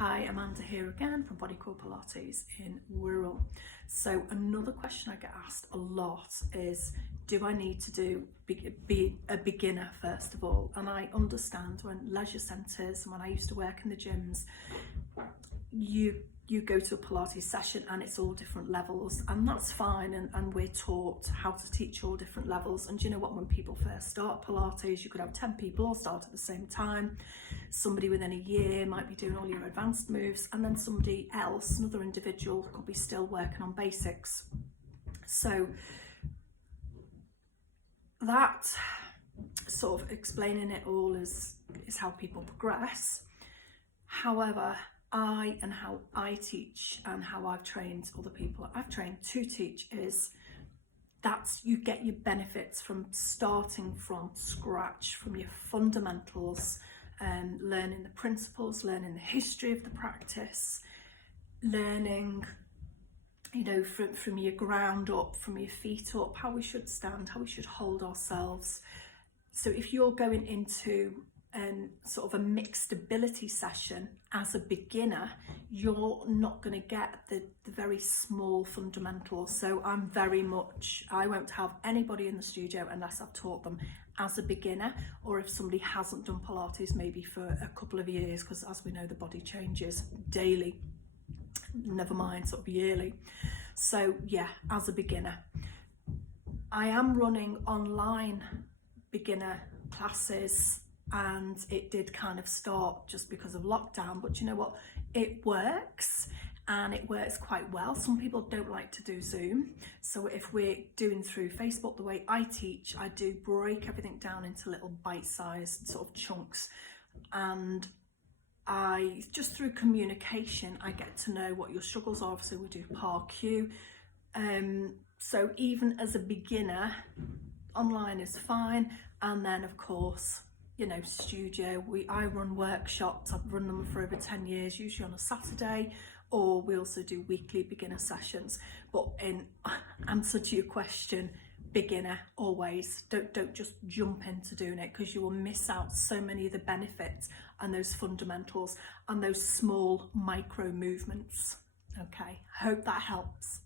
Hi, Amanda here again from Body Core Pilates in Wirral. So another question I get asked a lot is, do I need to be a beginner first of all? And I understand when leisure centres and when I used to work in the gyms, you go to a Pilates session and it's all different levels, and that's fine, and we're taught how to teach all different levels. And you know what, when people first start Pilates, you could have 10 people all start at the same time. Somebody within a year might be doing all your advanced moves, and then somebody else, another individual, could be still working on basics. So that sort of explaining it all is how people progress. However, how I teach and how I've trained other people I've trained to teach is that you get your benefits from starting from scratch, from your fundamentals, and learning the principles, learning the history of the practice, learning, you know, from your ground up, from your feet up, how we should stand, how we should hold ourselves. So if you're going into sort of a mixed ability session as a beginner, you're not going to get the very small fundamentals. So I won't have anybody in the studio unless I've taught them as a beginner, or if somebody hasn't done Pilates maybe for a couple of years, because as we know, the body changes daily, never mind sort of yearly. So yeah, as a beginner. I am running online beginner classes, and it did kind of start just because of lockdown, but you know what, it works, and it works quite well. Some people don't like to do Zoom, so if we're doing through Facebook, the way I teach, I do break everything down into little bite-sized sort of chunks, and I just through communication I get to know what your struggles are. Obviously we do PAR-Q, so even as a beginner, online is fine. And then of course, you know, studio, I run workshops. I've run them for over 10 years, usually on a Saturday, or we also do weekly beginner sessions. But in answer to your question, beginner always. Don't just jump into doing it, because you will miss out so many of the benefits and those fundamentals and those small micro movements. Okay, hope that helps.